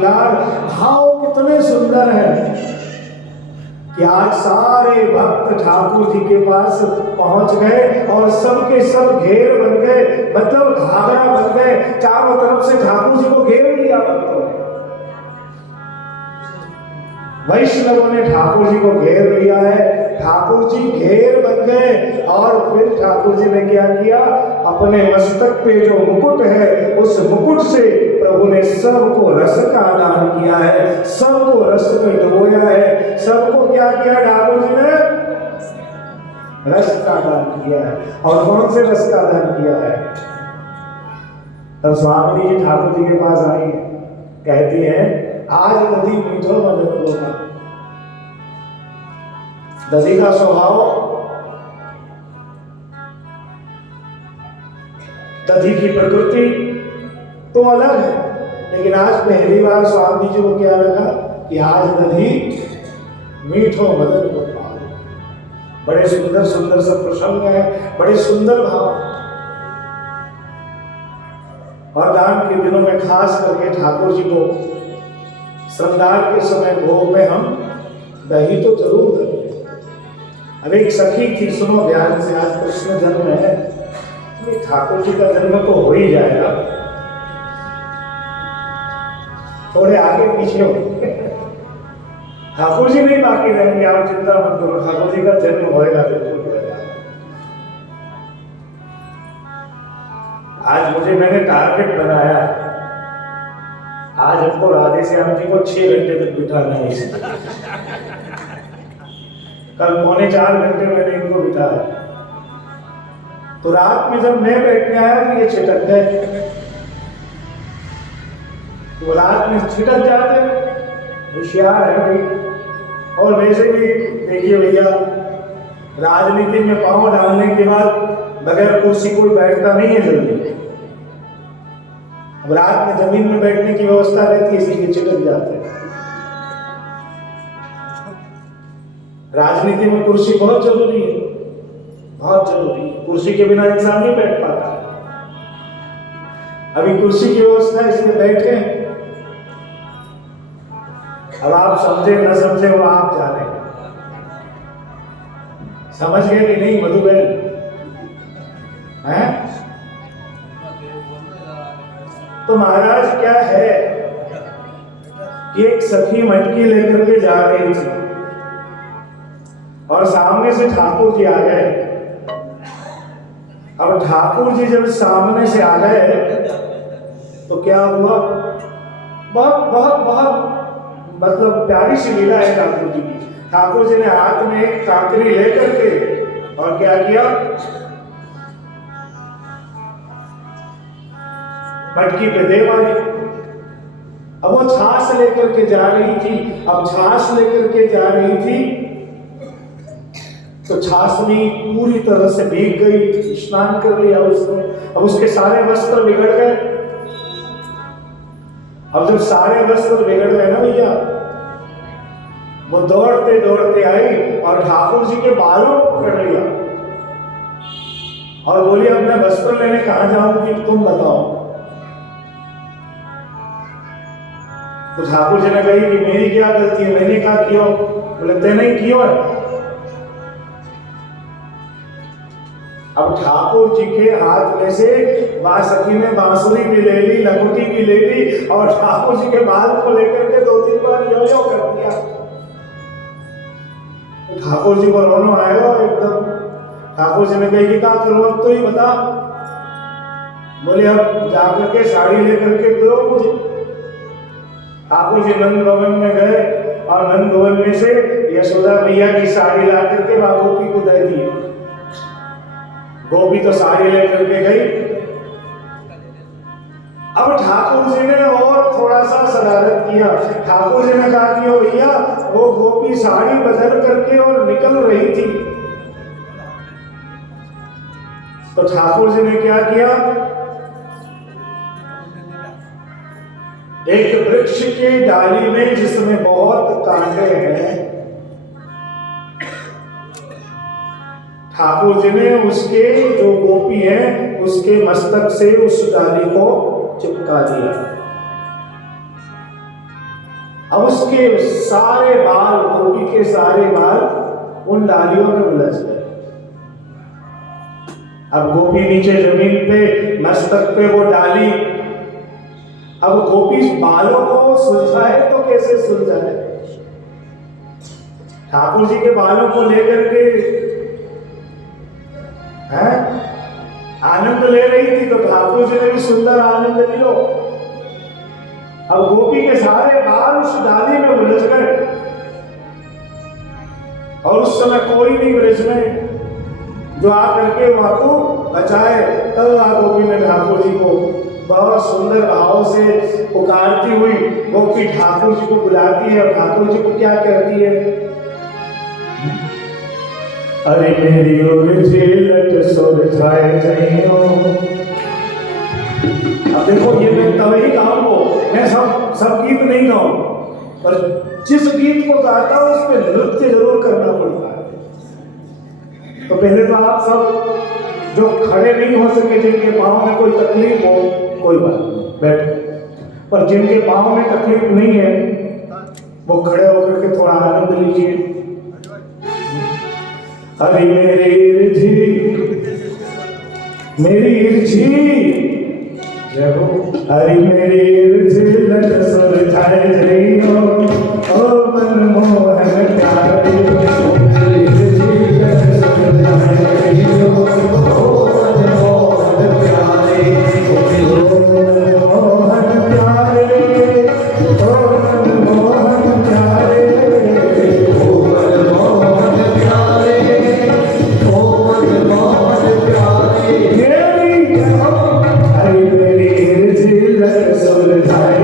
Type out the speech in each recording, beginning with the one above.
श्रृंगार भाव कितने सुंदर हैं कि आज सारे भक्त ठाकुर जी के पास पहुंच गए और सबके सब घेर बन गए, मतलब घाघरा बन गए, चारों तरफ से ठाकुर जी को घेर लिया भक्तों ने। वैष्णवों ने ठाकुर जी को घेर लिया है, ठाकुर जी घेर बन गए। और फिर ठाकुर जी ने क्या किया, अपने मस्तक पे जो मुकुट है उस मुकुट से प्रभु ने सबको रस का दान किया है, सबको रस में डुबोया है। सबको क्या किया ठाकुर जी ने? रस का दान किया है। और कौन से रस का दान किया है? तब स्वामी जी ठाकुर जी के पास आई, कहती है आज नदी मीठो मदन होगा। नदी का स्वभाव, नदी की प्रकृति तो अलग है, लेकिन आज पहली बार स्वामी जी को क्या लगा कि आज नदी मीठो मदन गोपाल। बड़े सुंदर सुंदर सब प्रसंग है, बड़े सुंदर भाव। और दान के दिनों में खास करके ठाकुर जी को श्रृंगार के समय भोग में हम दही तो जरूर देते। अब एक सखी थी, सुनो ध्यान से, आज कृष्ण जन्म है, ठाकुर जी का जन्म तो हो ही जाएगा, थोड़े आगे पीछे हो, ठाकुर जी नहीं बाकी रहेंगे, आप चिंता मत करो, ठाकुर जी का जन्म होएगा बिल्कुल होएगा। आज मैंने टारगेट बनाया, आज हमको राधे श्याम जी को 6 घंटे तक बिठाना है इसमें। कल 3.25 घंटे मैंने इनको बिठाया, तो रात में जब मैं बैठने आया तो ये छिटक गए। तो रात में छिटक जाते, होशियार है भाई। और वैसे भी देखिए भैया, राजनीति में पांव डालने के बाद बगैर कुर्सी कोई बैठता नहीं है जल्दी। अब रात में जमीन में बैठने की व्यवस्था रहती है, इसीलिए छिटक जाते हैं। राजनीति में कुर्सी बहुत जरूरी है, बहुत जरूरी है। कुर्सी के बिना इंसान नहीं बैठ पाता। अभी कुर्सी की व्यवस्था है, इसलिए बैठे हैं। अब आप समझे न समझे वो आप जाने। समझ गए कि नहीं मधुबन? हैं? तो महाराज क्या है कि एक सखी मटकी लेकर के जा रही थी और सामने से ठाकुर जी आ गए। अब ठाकुर जी जब सामने से आ गए तो क्या हुआ, बहुत बहुत बहुत मतलब प्यारी सी लीला है ठाकुर जी की। ठाकुर जी ने हाथ में एक काकरी लेकर के और क्या किया, मटकी पे दे मारी। अब वो छाछ लेकर के जा रही थी। अब छाछ लेकर के जा रही थी तो छाछनी पूरी तरह से भीग गई, स्नान कर लिया उसने। अब उसके सारे वस्त्र बिगड़ गए। अब जब सारे वस्त्र बिगड़ गए ना भैया, वो दौड़ते दौड़ते आई और ठाकुर जी के बालों को पकड़ लिया और बोली अब मैं वस्त्र लेने कहां जाऊंगी, तुम बताओ। तो ठाकुर जी ने कही कि मेरी क्या गलती है, मैंने क्या किया? बोले ते नहीं किया है। अब ठाकुर जी के हाथ में से सखी ने बांसुरी भी ले ली, लंगोटी भी ले ली और ठाकुर जी के बाल को लेकर के 2-3 बार यो यो कर दिया। ठाकुर जी को रोना आया एकदम। ठाकुर जी ने कही कि क्या करूं, अब तो ही बता। बोले अब जाकर के साड़ी लेकर के दो मुझे। ठाकुर जी नंद भवन में गए और नंद भवन में से यशोदा मैया की साड़ी ला करके गोपी को दे दी। गोपी तो साड़ी लेकर के गई। अब ठाकुर जी ने और थोड़ा सा शरारत किया। ठाकुर जी ने कहा कि भैया वो गोपी साड़ी बदल करके और निकल रही थी। तो ठाकुर जी ने क्या किया, एक वृक्ष की डाली में जिसमें बहुत कांटे हैं, ठाकुर जी ने उसके जो गोपी है उसके मस्तक से उस डाली को चिपका दिया। अब उसके सारे बाल, गोपी के सारे बाल उन डालियों में उलझ गए। अब गोपी नीचे जमीन पे, मस्तक पे वो डाली। अब गोपी बालों को सुलझाए तो कैसे सुलझाए? ठाकुर जी के बालों को लेकर के हैं आनंद ले रही थी, तो ठाकुर जी ने भी सुंदर आनंद लियो। अब गोपी के सारे बाल उस डाली में उलझ गए और उस समय कोई नहीं ब्रज में जो आकर के वहां को बचाए। तब गोपी ने ठाकुर जी को बहुत सुंदर भाव से पुकारती हुई गोपी ठाकुर जी को बुलाती है और ठाकुर जी को क्या कहती है? अरे मेरी ओर झेलट सुलझाए जाइयो। अब देखो, ये मैं तभी गाऊंगा, मैं सब गीत नहीं गाऊं, पर जिस गीत को गाता हूं उस पर नृत्य जरूर करना पड़ता है। तो पहले तो आप सब जो खड़े नहीं हो सके, जिनके पाँव में कोई तकलीफ हो, कोई बात नहीं, बैठ। पर जिनके पाँव में तकलीफ नहीं है वो खड़े होकर के थोड़ा आनंद लीजिए। अरे मेरी ईर्जी जय हो। अरे मेरी ईर्जी लट सुलझाए जाइयो, ओ मनमोहन प्यारे। मेरी ईर्जी लट सुलझाए जाइयो, ओ मनमोहन प्यारे। ओ मनमोहन प्यारे, ओ मनमोहन प्यारे, ओ मनमोहन प्यारे, ओ मनमोहन प्यारे। मेरी जय हो। अरे मेरी ईर्जी लट सुलझाए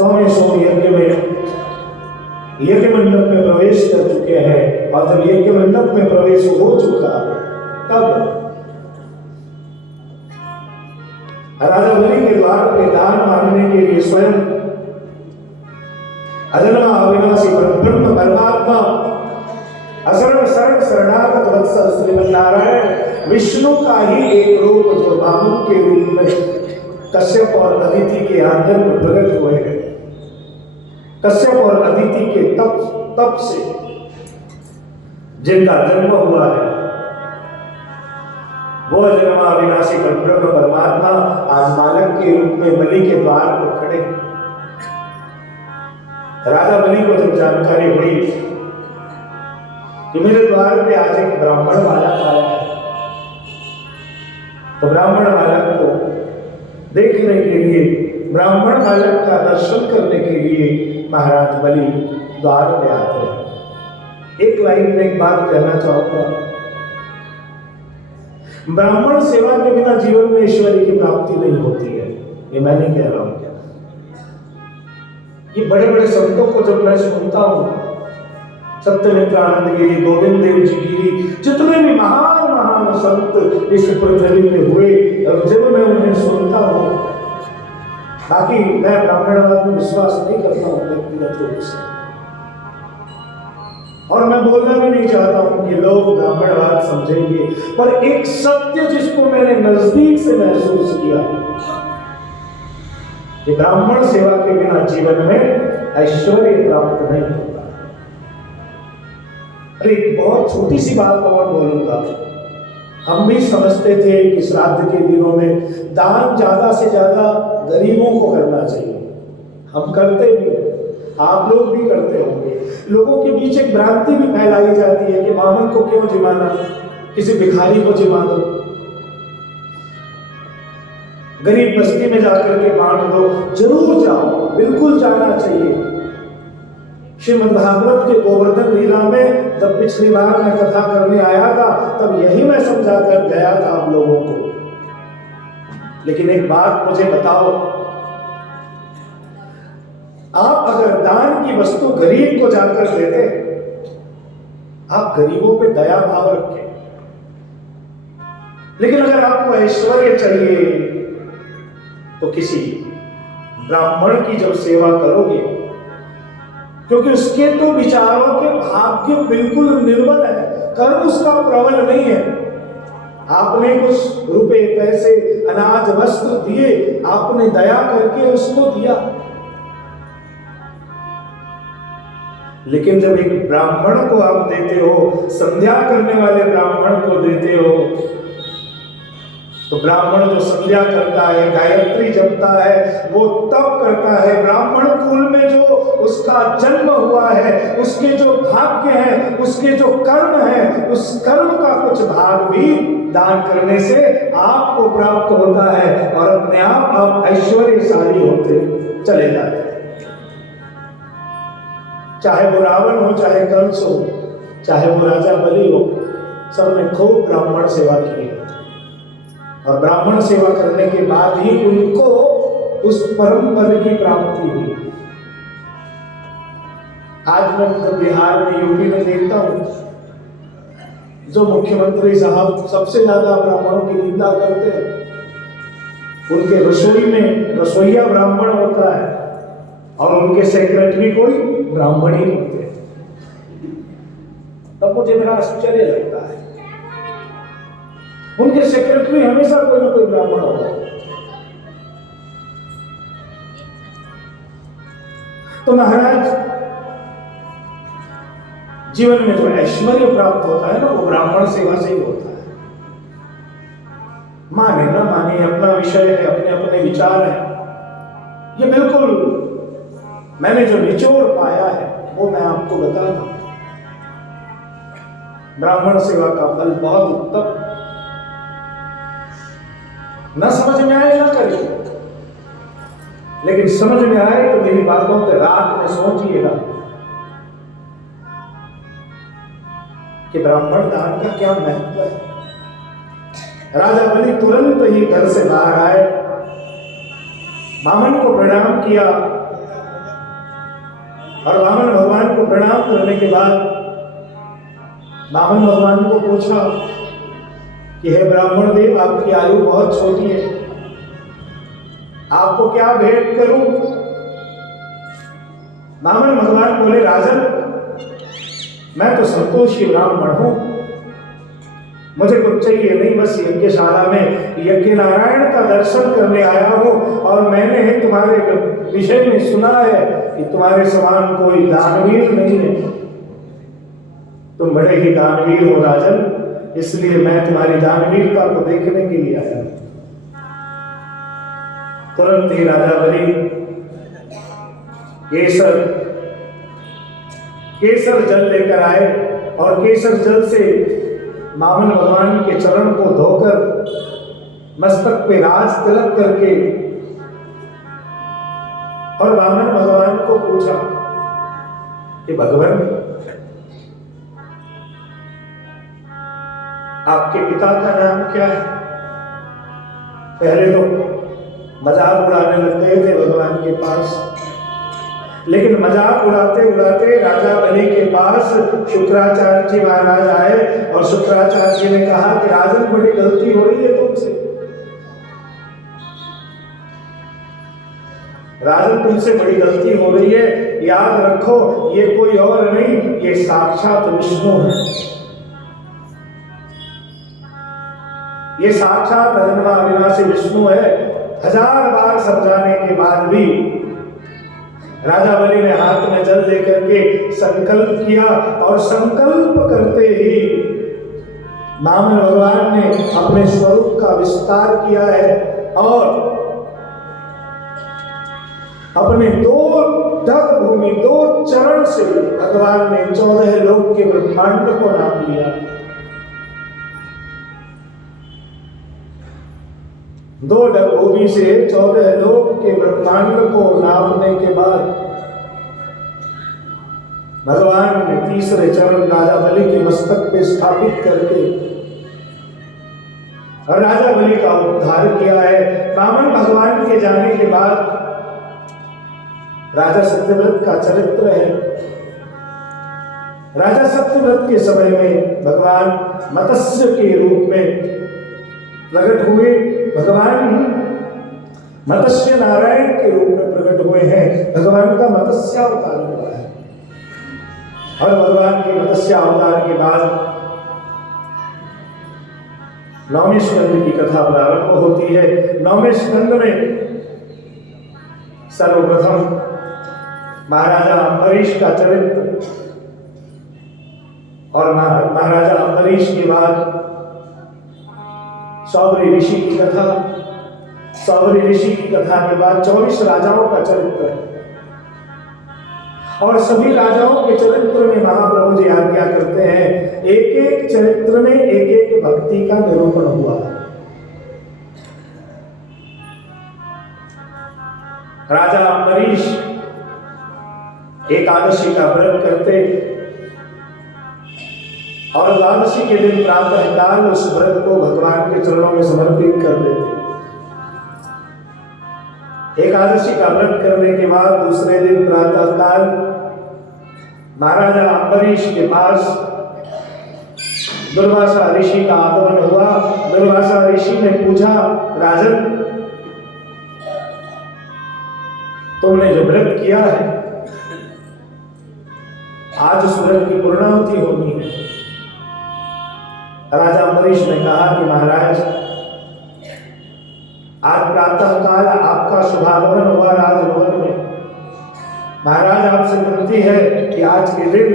100वें यज्ञ मंडप में प्रवेश कर चुके हैं। और जब यज्ञ मंडप में प्रवेश हो चुका तब राजा बलि के द्वार पे दान मांगने के लिए स्वयं अजन्मा अविनाशी ब्रह्म परमात्मा असरण शरण शरणागत वत्सल श्रीमन्नारायण विष्णु का ही एक रूप जो बामन के रूप में कश्यप और अदिति के आंगन में प्रकट हुए हैं। कश्यप और अदिति के तप से जिनका जन्म हुआ है वो अजन्मा अविनाशी ब्रह्म परमात्मा आज बालक के रूप में बलि के द्वार पर खड़े। राजा बलि को जब जानकारी हुई कि मेरे द्वार पे आज एक ब्राह्मण बालक आया है, तो ब्राह्मण बालक को देखने के लिए, ब्राह्मण बालक का दर्शन करने के लिए महाराज बलि द्वार पे आते हैं। एक लाइन में एक बात कहना चाहूंगा, ब्राह्मण सेवा के बिना जीवन में ईश्वरी की प्राप्ति नहीं होती है। ये मैं नहीं कह रहा हूं, ये बड़े बड़े संतों को जब मैं सुनता हूं, सत्यमित्रानंद गिरी, गोविंद देव जी गिरी, जितने भी महान महान संत इस पृथ्वी में हुए, और जब मैं उन्हें सुनता हूं, बाकी मैं ब्राह्मणवाद में विश्वास नहीं करता हूं व्यक्तिगत रूप से, और मैं बोलना भी नहीं चाहता हूं कि लोग ब्राह्मणवाद समझेंगे, पर एक सत्य जिसको मैंने नजदीक से महसूस किया कि ब्राह्मण सेवा के बिना जीवन में ऐश्वर्य प्राप्त नहीं होता। अरे बहुत छोटी सी बात और बोलूंगा, हम भी समझते थे कि श्राद्ध के दिनों में दान ज्यादा से ज्यादा गरीबों को करना चाहिए, हम करते भी हैं, आप लोग भी करते होंगे। लोगों के बीच एक भ्रांति भी फैलाई जाती है कि बामन को क्यों जिमाना, किसी भिखारी को जिमा दो, गरीब बस्ती में जाकर के बांट दो। जरूर जाओ, बिल्कुल जाना चाहिए। श्रीमद् भागवत के गोवर्धन लीला में जब पिछली बार मैं कथा करने आया था, तब यही मैं समझा कर गया था आप लोगों को। लेकिन एक बात मुझे बताओ, आप अगर दान की वस्तु गरीब को जाकर देते, आप गरीबों पे दया भाव रखें, लेकिन अगर आपको ऐश्वर्य चाहिए तो किसी ब्राह्मण की जब सेवा करोगे, क्योंकि उसके तो विचारों के भाग्य बिल्कुल निर्बल है, कर्म उसका प्रबल नहीं है। आपने कुछ रुपए पैसे अनाज वस्त्र दिए, आपने दया करके उसको दिया, लेकिन जब एक ब्राह्मण को आप देते हो, संध्या करने वाले ब्राह्मण को देते हो, तो ब्राह्मण जो संध्या करता है, गायत्री जपता है, वो तप करता है, ब्राह्मण कुल में जो उसका जन्म हुआ है, उसके जो भाग्य हैं, उसके जो कर्म हैं, उस कर्म का कुछ भाग भी दान करने से आपको प्राप्त होता है, और अपने आप ऐश्वर्यशाली होते चले जाते हैं। चाहे वो रावण हो, चाहे कंस हो, चाहे वो राजा बलि हो, सबने खूब ब्राह्मण सेवा की है, और ब्राह्मण सेवा करने के बाद ही उनको उस परम पद की प्राप्ति हुई। आज मैं जब बिहार में, यूपी में देखता हूं, जो मुख्यमंत्री साहब सबसे ज्यादा ब्राह्मणों की निंदा करते हैं, उनके रसोई में रसोईया ब्राह्मण होता है, और उनके सेक्रेटरी कोई ब्राह्मण ही होते हैं। तब मुझे बड़ा आश्चर्य लगता है, उनके सेक्रेटरी हमेशा कोई ना कोई ब्राह्मण होगा। तो महाराज, जीवन में जो ऐश्वर्य प्राप्त होता है ना, वो ब्राह्मण सेवा से ही होता है। माने ना माने, अपना विषय है, अपने अपने विचार है। ये बिल्कुल मैंने जो निचोड़ पाया है वो मैं आपको बता दूं। ब्राह्मण सेवा का फल बहुत उत्तम, न समझ में आए ना करिए, लेकिन समझ में आए तो मेरी बातों पर रात में सोचिएगा कि ब्राह्मण दान का क्या महत्व है। राजा बलि तुरंत ही घर से बाहर आए, बामन को प्रणाम किया, और वामन भगवान को प्रणाम करने के बाद वामन भगवान को पूछा कि हे ब्राह्मण देव, आपकी आयु बहुत छोटी है, आपको क्या भेंट करूं? वामन भगवान बोले, राजन, मैं तो संतोषी ब्राह्मण हूं, मुझे कुछ चाहिए नहीं, बस यज्ञशाला में यज्ञ नारायण का दर्शन करने आया हूं। और मैंने तुम्हारे विषय में सुना है कि तुम्हारे समान कोई दानवीर नहीं है, तुम बड़े ही दानवीर हो राजन, इसलिए मैं तुम्हारी दानवीरता को देखने के लिए आया। तुरंत ही राजा बलि केसर जल लेकर आए और केसर जल से वामन भगवान के चरण को धोकर मस्तक पे राज तिलक करके और वामन भगवान को पूछा कि भगवान, आपके पिता का नाम क्या है? पहले तो मजाक उड़ाने लग गए थे भगवान के पास, लेकिन मजाक उड़ाते उड़ाते राजा बलि के पास शुक्राचार्य जी महाराज आए और शुक्राचार्य जी ने कहा कि राजन, बड़ी गलती हो रही है तुमसे, राजन तुमसे बड़ी गलती हो रही है, याद रखो ये कोई और नहीं, ये साक्षात विष्णु है, ये साक्षात अजन्मा अविनाशी विष्णु है। 1000 बार समझाने के बाद भी राजा बलि ने हाथ में जल लेकर के संकल्प किया और संकल्प करते ही वामन भगवान ने अपने स्वरूप का विस्तार किया है और अपने 2 ढग भूमि 2 चरण से भगवान ने 14 लोक के ब्रह्मांड को नाप लिया। 2 ढग भूमि से 14 लोक के ब्रह्मांड को नापने के बाद भगवान ने तीसरे चरण राजा बलि के मस्तक पे स्थापित करके और राजा बलि का उद्धार किया है। वामन भगवान के जाने के बाद राजा सत्यव्रत का चरित्र है। राजा सत्यव्रत के समय में भगवान मत्स्य के रूप में प्रकट हुए। भगवान मत्स्य नारायण के रूप में प्रकट हुए हैं। भगवान का मत्स्यावतार हुआ है और भगवान के मत्स्यावतार के बाद 9वें स्कंद की कथा प्रारंभ होती है। 9वें स्कंद में सर्वप्रथम महाराजा अम्बरीश का चरित्र और महाराजा अम्बरीश के बाद सौबरी ऋषि की कथा। सौबरी ऋषि की कथा के बाद 24 राजाओं का चरित्र है और सभी राजाओं के चरित्र में महाप्रभु जी आज्ञा करते हैं, एक एक चरित्र में एक एक भक्ति का निरूपण हुआ। राजा अम्बरीश एकादशी का व्रत करते और द्वादशी के दिन प्रातः काल उस व्रत को भगवान के चरणों में समर्पित कर देते। एकादशी का व्रत करने के बाद दूसरे दिन प्रातः काल महाराजा अम्बरीश के पास दुर्वासा ऋषि का आगमन हुआ। दुर्वासा ऋषि ने पूछा, राजन, तुमने जो व्रत किया है आज उस व्रत की पूर्णाहुति होनी है। राजा अम्बरीश ने कहा कि महाराज, आज प्रातः काल आपका शुभागमन हुआ राजभवन में। महाराज आपसे विनती है कि आज के दिन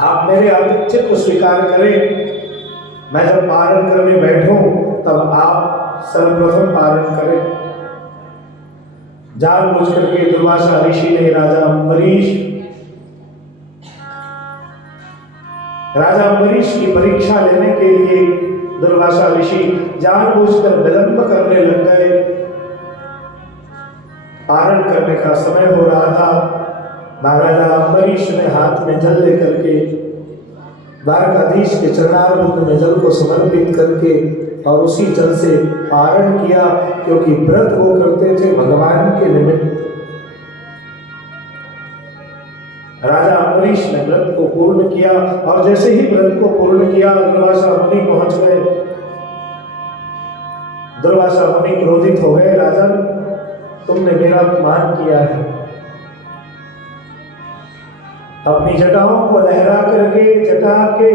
आप मेरे आतिथ्य को स्वीकार करें। मैं जब पारण करने बैठूं तब आप सर्वप्रथम पारण करें। जानबूझ करके दुर्वासा ऋषि ने राजा अम्बरीश की परीक्षा लेने के लिए दुर्वासा ऋषि जानबूझकर विलंब करने लग गए। पारण करने का समय हो रहा था। महाराजा अम्बरीश ने हाथ में जल लेकर के द्वारकाधीश के चरणारविंद में जल को समर्पित करके और उसी जल से पारण किया, क्योंकि व्रत वो करते थे भगवान के निमित्त। राजा अम्बरीश ने व्रत को पूर्ण किया और जैसे ही व्रत को पूर्ण किया दुर्वासा मुनि पहुंच गए। दुर्वासा मुनि क्रोधित हो गए, राजन तुमने मेरा अपमान किया है। अपनी जटाओं को लहरा करके जटा के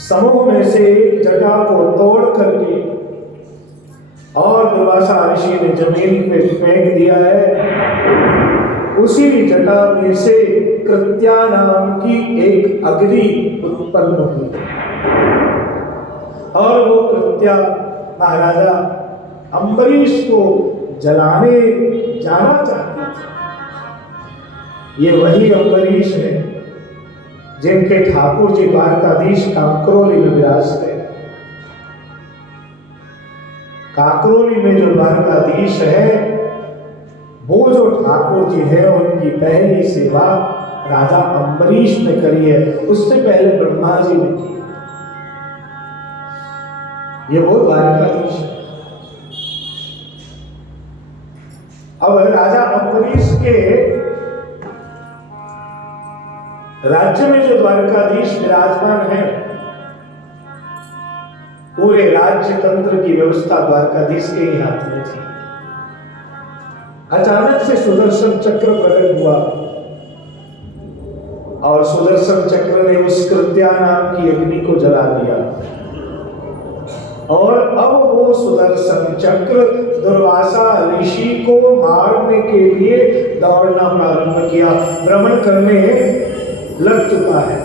समूह में से जटा को तोड़ करके और दुर्वासा ऋषि ने जमीन पे फेंक दिया है। उसी जटा में से कृत्या नाम की एक अग्नि उत्पन्न हुई और वो कृत्या महाराजा अम्बरीश को जलाने जाना चाहती थी। ये वही अम्बरीश है जिनके ठाकुर जी द्वारकाधीश कांकरोली में विराजते हैं। कांकरोली में जो द्वारकाधीश है वो जो ठाकुर जी है उनकी पहली सेवा राजा अम्बरीश ने करी है, उससे पहले ब्रह्मा जी ने की। ये वो द्वारकाधीश है। अब राजा अम्बरीश के राज्य में जो द्वारकाधीश विराजमान है, पूरे राज्य तंत्र की व्यवस्था द्वारकाधीश के ही हाथ में थी। अचानक से सुदर्शन चक्र प्रकट हुआ और सुदर्शन चक्र ने उस कृत्या नाम की अग्नि को जला दिया और अब वो सुदर्शन चक्र दुर्वासा ऋषि को मारने के लिए दौड़ना प्रारंभ किया, भ्रमण करने लग चुका है।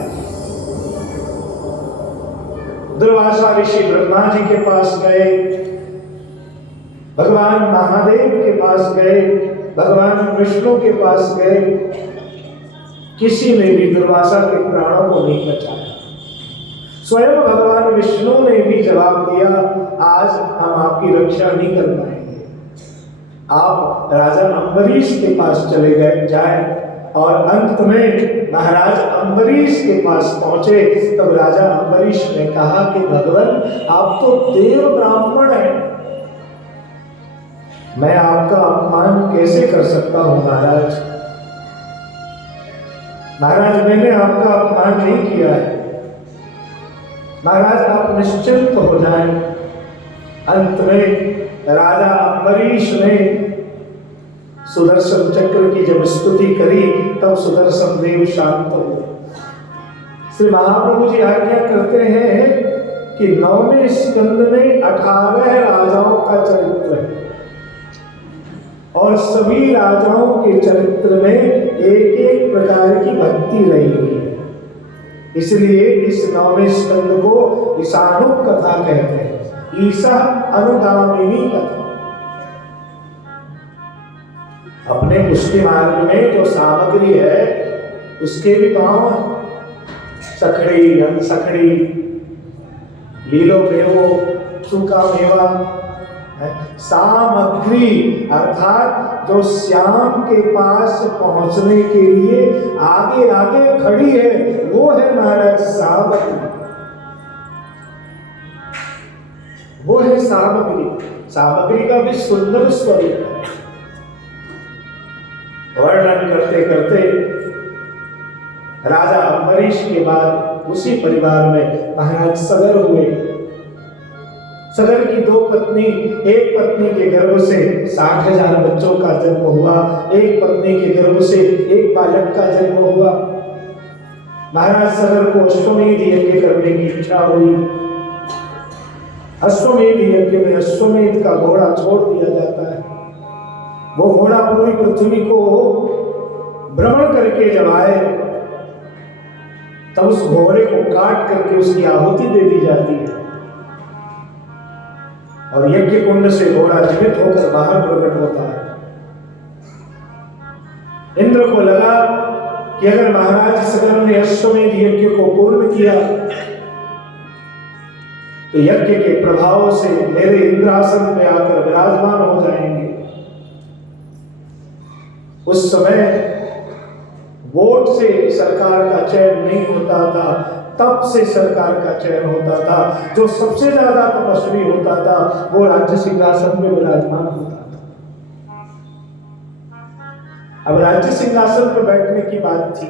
दुर्वासा ऋषि ब्रह्मा जी के पास गए, भगवान महादेव के पास गए, भगवान विष्णु के पास गए, किसी ने भी दुर्वासा के प्राणों को नहीं बचाया। स्वयं भगवान विष्णु ने भी जवाब दिया, आज हम आपकी रक्षा नहीं कर पाएंगे, आप राजा अम्बरीश के पास चले गए जाए। और अंत में महाराज अम्बरीश के पास पहुंचे, तब राजा अम्बरीश ने कहा कि भगवान आप तो देव ब्राह्मण हैं, मैं आपका अपमान कैसे कर सकता हूं महाराज। महाराज मैंने आपका अपमान नहीं किया है, महाराज आप निश्चिंत हो जाएं। अंत में राजा अम्बरीश ने सुदर्शन चक्र की जब स्तुति करी तब सुदर्शन देव शांत हो गए। श्री महाप्रभु जी आज्ञा करते हैं कि 9वें स्कंद में 18 राजाओं का चरित्र है और सभी राजाओं के चरित्र में एक एक प्रकार की भक्ति रही हुई है, इसलिए इस 9वें स्कंद को ईशानु कथा कहते हैं, ईसा अनुगामिनी कथा। अपने पुष्टि मार्ग में जो सामग्री है उसके भी गांव है, सखड़ी सखड़ी लीलो मेवो सूखा मेवा, सामग्री अर्थात जो श्याम के पास पहुंचने के लिए आगे आगे खड़ी है वो है महाराज सामग्री, वो है सामग्री। सामग्री का भी सुंदर स्वरूप है। वर्णन करते करते राजा अम्बरीश के बाद उसी परिवार में महाराज सगर हुए। सगर की 2 पत्नी, एक पत्नी के गर्भ से 60,000 बच्चों का जन्म हुआ, एक पत्नी के गर्भ से एक बालक का जन्म हुआ। महाराज सगर को अश्वमेध यज्ञ करने की इच्छा हुई। अश्वमेध यज्ञ में अश्वमेध का घोड़ा छोड़ दिया जाता है। वो घोड़ा पूरी पृथ्वी को भ्रमण करके जब आए तब उस घोड़े को काट करके उसकी आहुति दे दी जाती है और यज्ञ कुंड से घोड़ा जीवित होकर बाहर प्रकट होता है। इंद्र को लगा कि अगर महाराज सगर ने अश्वमेध यज्ञ को पूर्ण किया तो यज्ञ के प्रभाव से मेरे इंद्रासन पे आकर विराजमान हो जाएंगे। उस समय वोट से सरकार का चयन नहीं होता था, तप से सरकार का चयन होता था। जो सबसे ज्यादा तपस्वी होता था वो राज्य सिंहासन में विराजमान होता था। अब राज्य सिंहासन पर बैठने की बात थी।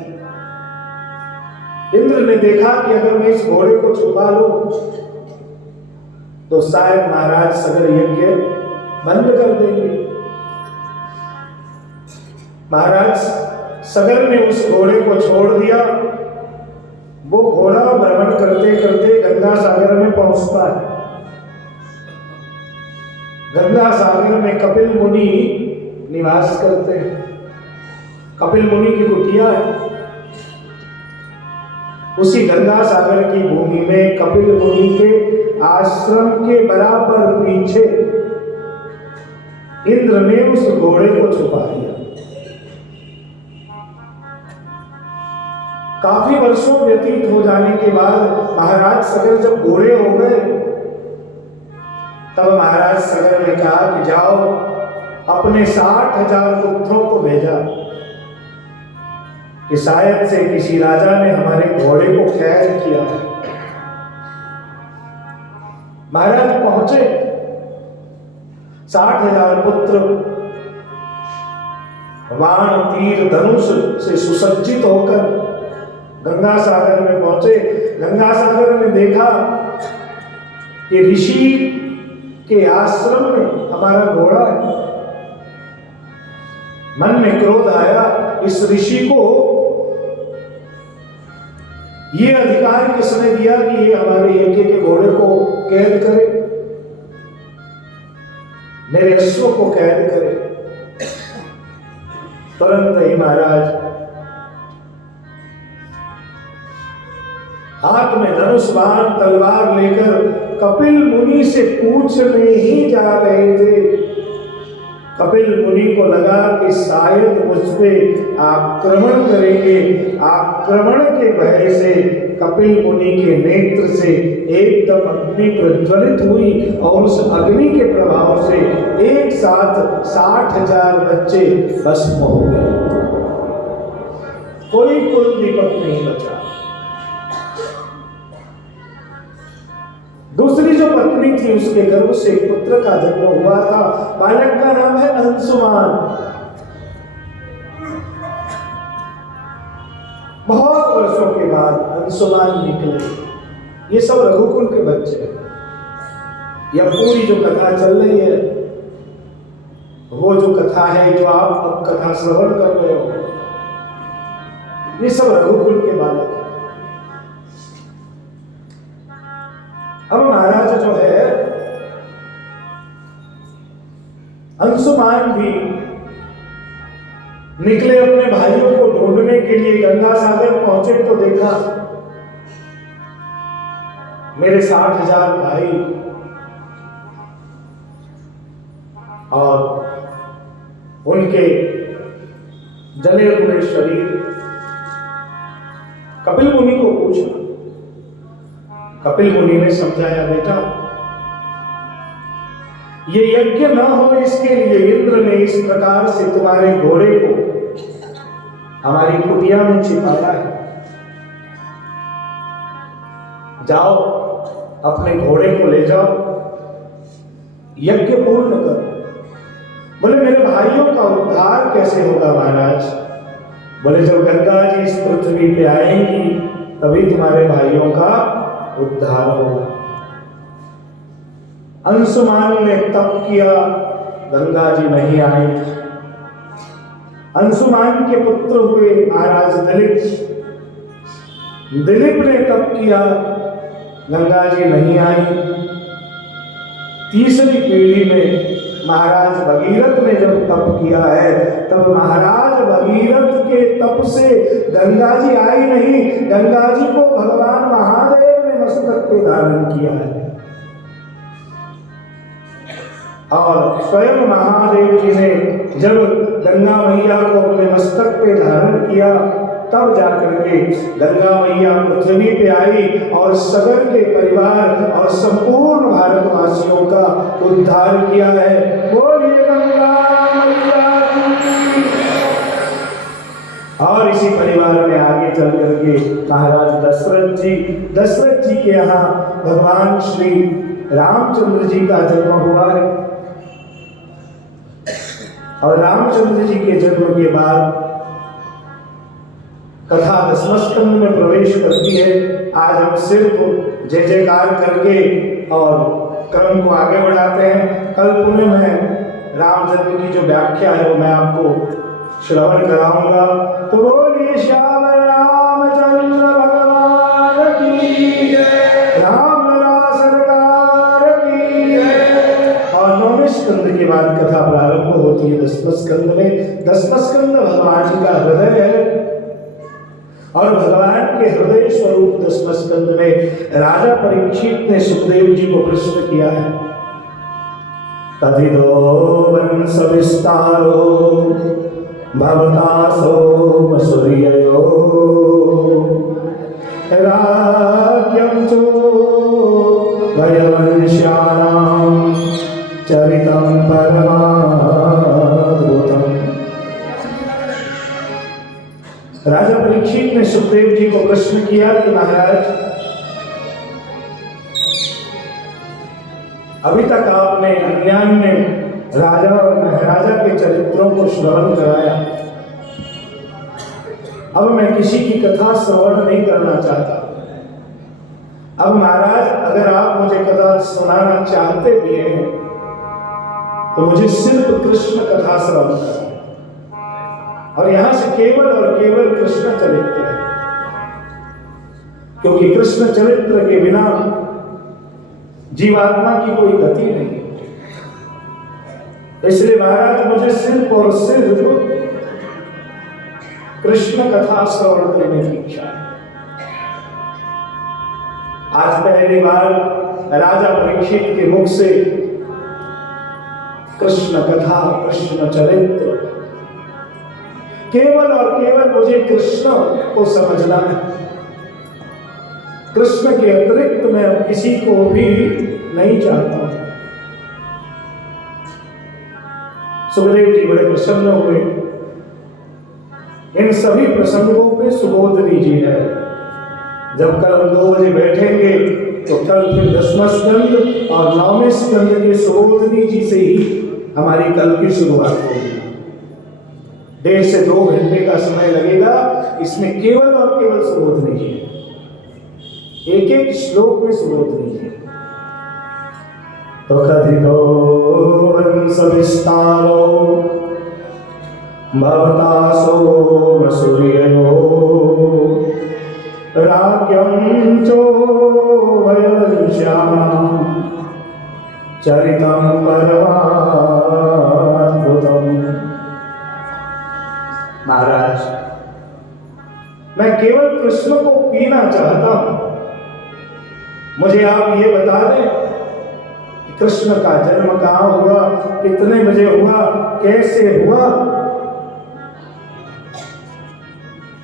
इंद्र ने देखा कि अगर मैं इस घोड़े को छुपा लूं तो शायद महाराज सगर यज्ञ बंद कर देंगे। महाराज सगर ने उस घोड़े को छोड़ दिया। वो घोड़ा भ्रमण करते करते गंगा सागर में पहुंचता है। गंगा सागर में कपिल मुनि निवास करते हैं। कपिल मुनि की कुटिया है। उसी गंगा सागर की भूमि में कपिल मुनि के आश्रम के बराबर पीछे इंद्र ने उस घोड़े को छुपा दिया। काफी वर्षों व्यतीत हो जाने के बाद महाराज सगर जब बूढ़े हो गए तब महाराज सगर ने कहा कि जाओ अपने 60,000 पुत्रों को भेजा कि शायद से किसी राजा ने हमारे घोड़े को कैद किया है। महाराज पहुंचे। 60,000 पुत्र बाण तीर धनुष से सुसज्जित होकर गंगा सागर में पहुंचे। गंगा सागर में देखा कि ऋषि के आश्रम में हमारा घोड़ा है। मन में क्रोध आया, इस ऋषि को ये अधिकार किसने दिया कि ये हमारे यज्ञ के घोड़े को कैद करे, मेरे अश्व को कैद करे। तुरंत ही महाराज हाथ में धनुष बाण तलवार लेकर कपिल मुनि से पूछने ही जा रहे थे। कपिल मुनि को लगा कि शायद मुझ पे आक्रमण करेंगे। आक्रमण के भय से कपिल मुनि के नेत्र से एकदम अग्नि प्रज्वलित हुई और उस अग्नि के प्रभाव से एक साथ 60,000 बच्चे भस्म हो गए। कोई कुल दीपक नहीं बचा। दूसरी जो पत्नी थी उसके गर्भ से पुत्र का जन्म हुआ था। बालक का नाम है अंशुमान। बहुत वर्षों के बाद अंशुमान निकले। ये सब रघुकुल के बच्चे हैं। यह पूरी जो कथा चल रही है वो जो कथा है जो आप अब कथा श्रवण कर रहे हो, ये सब रघुकुल के बालक हैं। अब महाराज जो है अंशुमान भी निकले अपने भाइयों को ढूंढने के लिए। गंगा सागर पहुंचे तो देखा मेरे 60,000 भाई और उनके जले हुए शरीर। कपिल मुनि को पूछा। कपिल मुनि ने समझाया, बेटा ये यज्ञ न हो इसके लिए इंद्र ने इस प्रकार से तुम्हारे घोड़े को हमारी कुटिया में छिपाया है। जाओ अपने घोड़े को ले जाओ, यज्ञ पूर्ण करो। बोले मेरे भाइयों का उद्धार कैसे होगा महाराज? बोले जब गंगा जी इस पृथ्वी पे आएंगी तभी तुम्हारे भाइयों का उद्धार होगा। अंशुमान ने तप किया, गंगा जी नहीं आई। अंशुमान के पुत्र हुए महाराज दिलीप। दिलीप ने तप किया, गंगा जी नहीं आई। तीसरी पीढ़ी में महाराज भगीरथ ने जब तप किया है तब महाराज भगीरथ के तप से गंगा जी आई नहीं। गंगा जी को भगवान महादेव ने मस्तक पे धारण किया है और स्वयं महादेव जी ने जब गंगा मैया को अपने मस्तक पे धारण किया तब जाकर के गंगा मैया पृथ्वी पे आई और सगर के परिवार और संपूर्ण भारतवासियों का उद्धार किया है। बोलिए गंगा मैया की। और इसी परिवार में आगे चल करके महाराज दशरथ जी के यहाँ भगवान श्री रामचंद्र जी का जन्म हुआ है। और रामचंद्र जी के जन्म के बाद कथा 10वें स्कंद में प्रवेश करती है। आज हम सिर्फ जय जयकार करके और क्रम को आगे बढ़ाते हैं। कल पुनः मैं राम जन्म की जो व्याख्या है वो मैं आपको श्रवण कराऊंगा। तो बोलिए श्याम रामचंद्र भगवान की जय, रामलला सरकार की जय। और 9वें स्कंद के बाद कथा प्रारंभ होती है 10वें स्कंद में। 10वां स्कंद भगवान का हृदय है और भगवान के हृदय स्वरूप 10वें स्कंद में राजा परीक्षित ने सुखदेव जी को प्रश्न किया है। कथितो वंश विस्तारो भवता सोमसूर्ययो राज्यं चो वयवंश्यानां चरितं परमाद्भुतम्। राजा परीक्षित ने सुखदेव जी को प्रश्न किया कि महाराज, अभी तक आपने अन्यान्य राजा और महाराजा के चरित्रों को श्रवण कराया, अब मैं किसी की कथा श्रवण नहीं करना चाहता। अब महाराज, अगर आप मुझे कथा सुनाना चाहते भी हैं तो मुझे सिर्फ कृष्ण कथा श्रवण करना, और यहां से केवल और केवल कृष्ण चरित्र है, क्योंकि कृष्ण चरित्र के बिना जीवात्मा की कोई गति नहीं। इसलिए महाराज, मुझे सिर्फ और सिर्फ कृष्ण कथा श्रवण करने की इच्छा है। आज पहली बार राजा परीक्षित के मुख से कृष्ण कथा, कृष्ण चरित्र, केवल और केवल मुझे कृष्ण को समझना है। कृष्ण के अतिरिक्त मैं अब किसी को भी नहीं चाहता। सुखदेव जी बड़े प्रसन्न हुए। इन सभी प्रसंगों पे सुबोधनी जी है। जब कल हम 2 बजे बैठेंगे तो कल फिर 10वां स्कंद और 9वें स्कंद के सुबोधनी जी से ही हमारी कल की शुरुआत होगी। 1.5 से 2 घंटे का समय लगेगा। इसमें केवल और केवल सुबोधनी जी है, एक एक श्लोक में सुबोधनी जी। तो कथितो वंश विस्तारो भवता सोमसूर्ययो राज्यं चो वयवंश्यानां चरितं परमाद्भुतम्। महाराज, मैं केवल कृष्ण को पीना चाहता हूं। मुझे आप ये बता दें कि कृष्ण का जन्म कहां हुआ, कितने बजे हुआ, कैसे हुआ।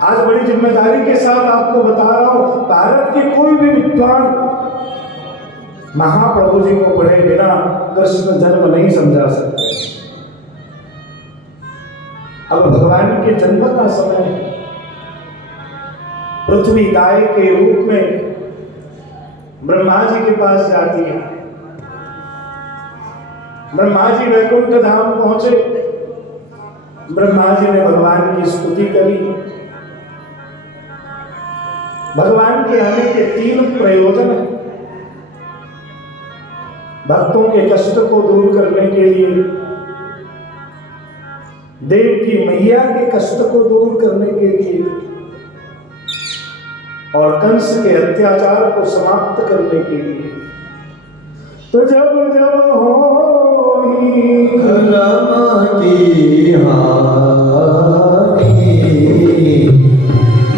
आज बड़ी जिम्मेदारी के साथ आपको बता रहा हूं, भारत के कोई भी विद्वान महाप्रभु जी को पढ़े बिना कृष्ण जन्म नहीं समझा सकते। अब भगवान के जन्म का समय है। पृथ्वी गाय के रूप में ब्रह्मा जी के पास जाती है। ब्रह्मा जी वैकुंठ धाम पहुंचे। ब्रह्मा जी ने भगवान की स्तुति करी। भगवान के आने के 3 प्रयोजन हैं। भक्तों के कष्ट को दूर करने के लिए, देव की मैया के कष्ट को दूर करने के लिए, और कंस के अत्याचार को समाप्त करने के लिए। तो जब जब होई धर्म की हानि,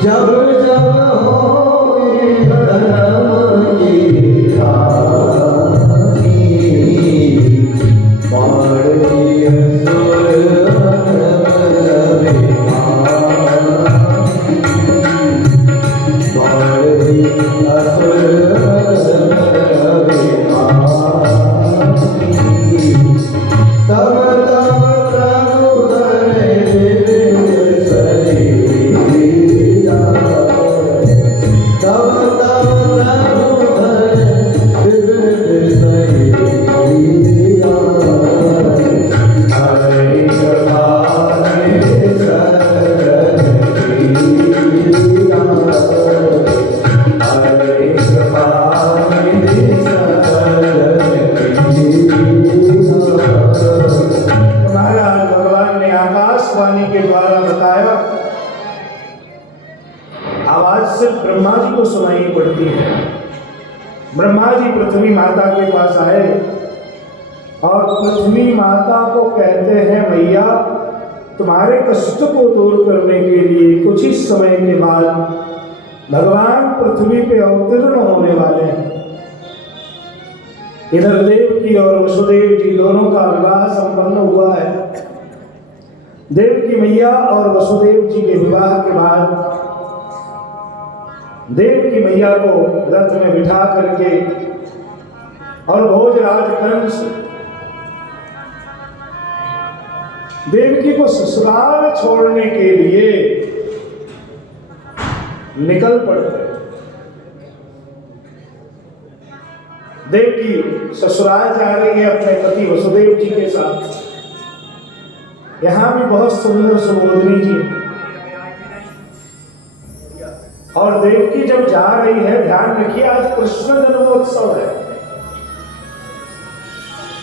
जब जब होई धर्म की हानि, बढ़ी तब तब प्रभु के द्वारा बताया, आवाज सिर्फ ब्रह्मा जी को सुनाई पड़ती है। ब्रह्मा जी पृथ्वी माता के पास आए और पृथ्वी माता को कहते हैं, मैया तुम्हारे कष्ट को दूर करने के लिए कुछ ही समय के बाद भगवान पृथ्वी पे अवतीर्ण होने वाले हैं। इधर देवकी और वसुदेव जी दोनों का विवाह संपन्न हुआ है। देवकी मैया और वसुदेव जी के विवाह के बाद देवकी मैया को रथ में बिठा करके और भोजराज कंस देवकी को ससुराल छोड़ने के लिए निकल पड़े। देवकी ससुराल जा रही है अपने पति वसुदेव जी के साथ। यहां भी बहुत सुंदर सुबोधिनी जी, और देवकी जब जा रही है, ध्यान रखिए आज कृष्ण जन्मोत्सव है,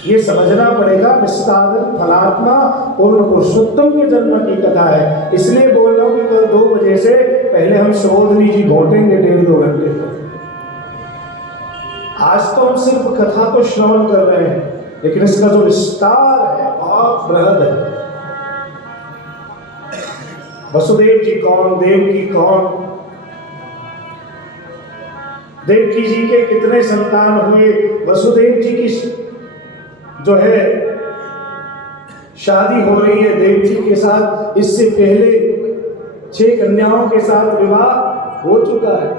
ये समझना पड़ेगा। विस्तादन फलात्मा पूर्ण पुरुषोत्तम के जन्म की कथा है, इसलिए बोल रहा हूं कि कल 2 बजे से पहले हम सुबोधिनी जी घोटेंगे 1.5-2 घंटे तक। आज तो हम सिर्फ कथा को श्रवण कर रहे हैं, लेकिन इसका जो विस्तार है बहुत बृहद है। वसुदेव जी कौन, देवकी कौन, देवकी जी के कितने संतान हुए, वसुदेव जी की जो है शादी हो रही है देवकी के साथ, इससे पहले 6 कन्याओं के साथ विवाह हो चुका है।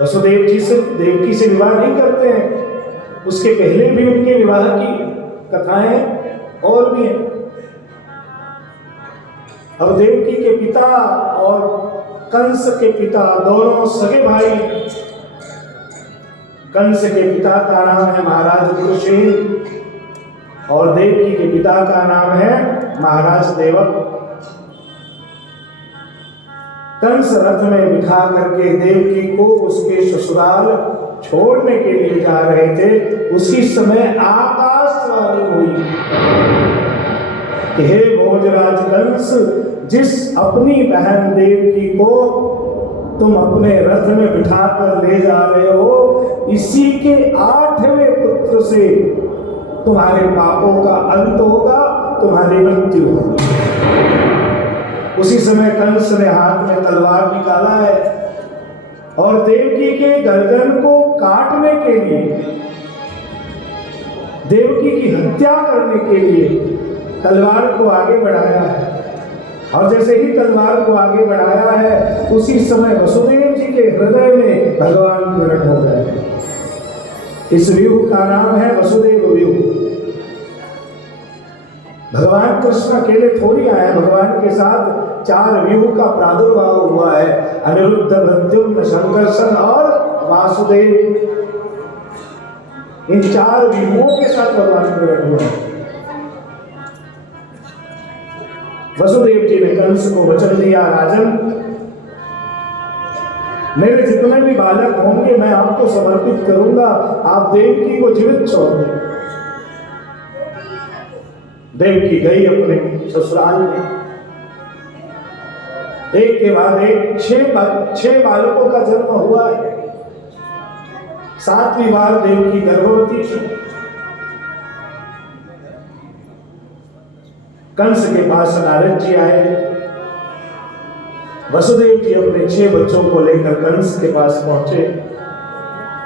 वसुदेव जी सिर्फ देवकी से विवाह नहीं करते हैं, उसके पहले भी उनके विवाह की कथाएं और भी हैं। अब देवकी के पिता और कंस के पिता दोनों सगे भाई। कंस के पिता का नाम है महाराज उग्रसेन और देवकी के पिता का नाम है महाराज देवक। कंस रथ में बिठा करके देवकी को उसके ससुराल छोड़ने के लिए जा रहे थे। उसी समय आकाशवाणी हुई कि हे भोजराज कंस, जिस अपनी बहन देवकी को तुम अपने रथ में बिठा कर ले जा रहे हो, इसी के 8वें पुत्र से तुम्हारे पापों का अंत होगा, तुम्हारी मृत्यु होगी। उसी समय कंस ने हाथ में तलवार निकाला है और देवकी के गर्दन को काटने के लिए, देवकी की हत्या करने के लिए तलवार को आगे बढ़ाया है। और जैसे ही तलवार को आगे बढ़ाया है, उसी समय वसुदेव जी के हृदय में भगवान प्रकट हो गए। इस व्यूह का नाम है वसुदेव व्यूह। भगवान कृष्ण अकेले थोड़ी आए, भगवान के साथ 4 व्यूह का प्रादुर्भाव हुआ है, अनिरुद्ध, प्रद्युम्न, संकर्षण और वासुदेव। इन 4 व्यूहों के साथ भगवान प्रकट हुआ। वसुदेव जी ने कंस को वचन दिया, राजन मेरे जितने भी बालक होंगे मैं आपको समर्पित करूंगा, आप देवकी को जीवित छोड़ दें। देवकी गई अपने ससुराल में, एक के बाद एक 6 बालकों का जन्म हुआ है। 7वीं बार देवकी गर्भवती थी। कंस के पास नारद जी आए। वसुदेव जी अपने 6 बच्चों को लेकर कंस के पास पहुंचे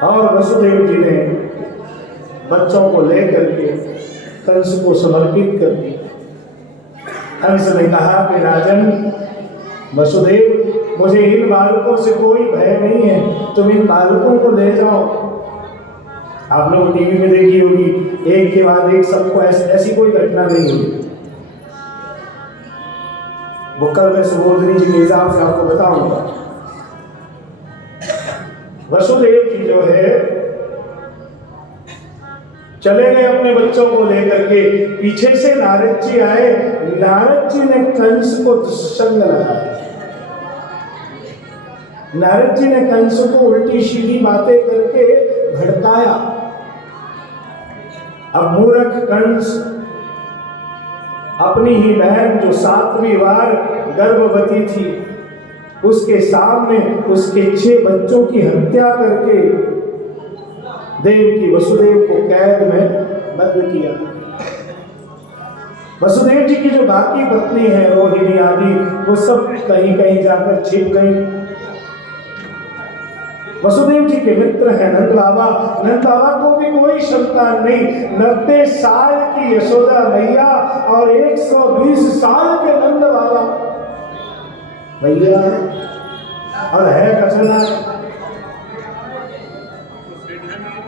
और वसुदेव जी ने बच्चों को लेकर के कंस को समर्पित कर दिया। कंस ने कहा कि राजन वसुदेव, मुझे इन बालकों से कोई भय नहीं है, तुम इन बालकों को ले जाओ। आपने वो टीवी में देखी होगी, एक के बाद एक सबको ऐसी कोई घटना नहीं हुई। वो कल मैं सुबोधिनी जी के हिसाब से आपको बताऊंगा। वसुदेव जी जो है चले गए अपने बच्चों को लेकर के, पीछे से नारद जी आए। नारद जी ने कंस को दुष्संग लगाया। नारद जी ने कंस को उल्टी सीधी बातें करके भड़काया। अब मूर्ख कंस अपनी ही बहन जो 7वीं बार गर्भवती थी, उसके सामने उसके 6 बच्चों की हत्या करके देवकी वसुदेव को कैद में बंद किया। वसुदेव जी की जो बाकी पत्नी है रोहिणी आदि, वो सब कहीं कहीं जाकर छिप गई। वसुदेव जी के मित्र हैं नंद बाबा। नंद बाबा को भी कोई संतान नहीं। 90 साल की यशोदा मैया और 120 साल के नंद बाबा भैया, और है कचरा।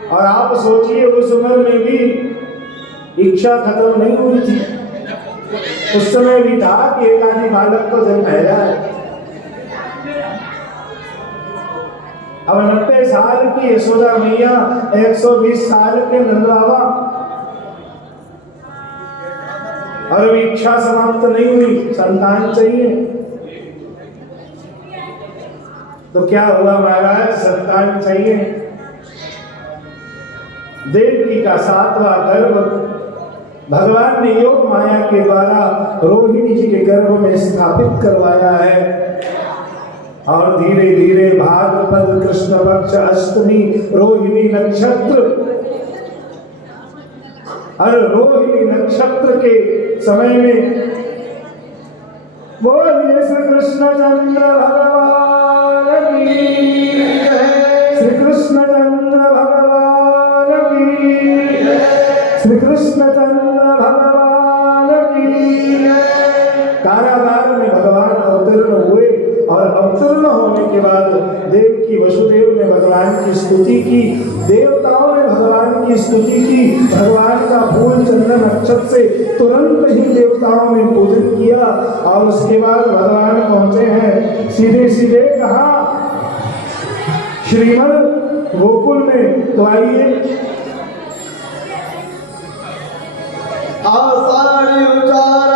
और आप सोचिए उस उम्र में भी इच्छा खत्म नहीं हुई थी। उस समय भी था कि एक आदि बालक को जन्म है जाए। अब 90 साल की यशोदा मैया, 120 साल के नंद बाबा, और अभी इच्छा समाप्त नहीं हुई, संतान चाहिए। तो क्या हुआ महाराज, संतान चाहिए। देवकी का 7वां गर्भ भगवान ने योग माया के द्वारा रोहिणी जी के गर्भ में स्थापित करवाया है। और धीरे धीरे भाद्रपद कृष्ण पक्ष अष्टमी रोहिणी नक्षत्र, और रोहिणी नक्षत्र के समय में बोलिए श्री कृष्णचंद्र भगवान की, श्री कृष्णचंद्र भगवान की, श्री कृष्णचंद्र भगवान की। कारागार में भगवान अवतीर्ण हुए और अवतीर्ण होने के बाद देवकी वसुदेव ने भगवान की स्तुति की, देवताओं ने भगवान की स्तुति की। भगवान का फूल चंदन अक्षत से तुरंत ही देवताओं ने पूजन किया। और उसके बाद भगवान पहुंचे हैं सीधे सीधे कहा श्रीमद गोकुल में। तो आइए